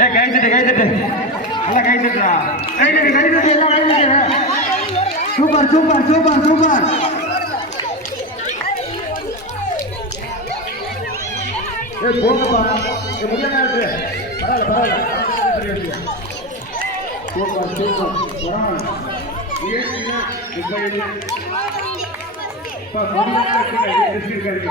ஏ கை தட்டு கை தட்டு. நல்லா கை தட்டுடா. கை தட்டு கை தட்டு எல்லாம் கை தட்டு. Super super super super. ஏ போங்கப்பா ஏ முடியல இருக்கு. பரவாயில்ல பரவாயில்ல. Super super. பரவாயில்ல. இப்போ இல்லை அப்பா, முடியல இருக்கு, இருக்கு,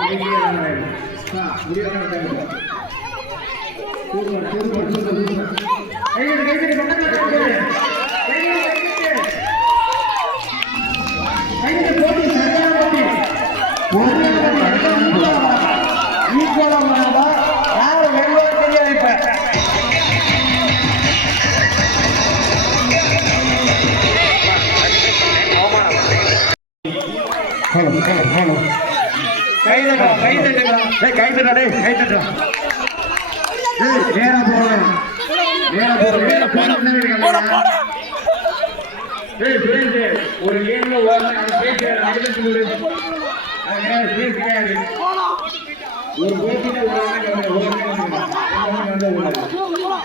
ஒரு கேம்ல ஓடுன அந்த பேச்சு அடுத்து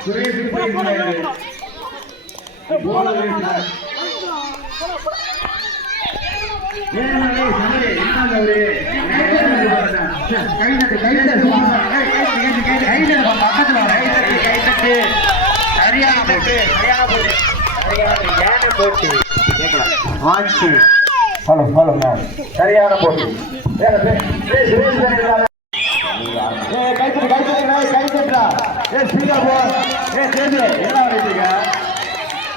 சுரேஷ் கிடையாது ஹலோ ஹலோ மேம் சரியான போட்டி கைத்தட்டு கைத்தட்டு ஏ ஏ தேதி என்ன வரைக்கும்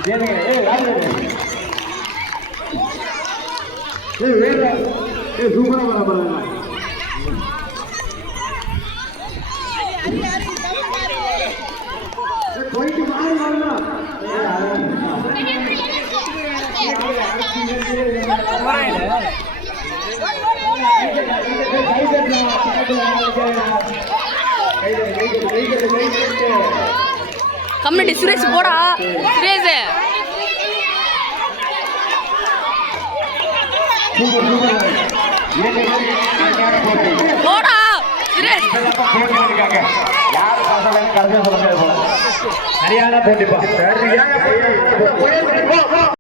தேதிங்க ஏ ராஜு. வேற சூப்பரா பண்ண பாருங்க. போயிட்டு மாறி வரணும் கம்யூனிட்டி சுரேஷ் போடா. சுரேஷ். போடா. சுரேஷ். போட்டி இருக்காங்க யாரு பசங்க கடைசியா சொல்ல முடியாது போல சரியான போட்டிப்பா. சரியான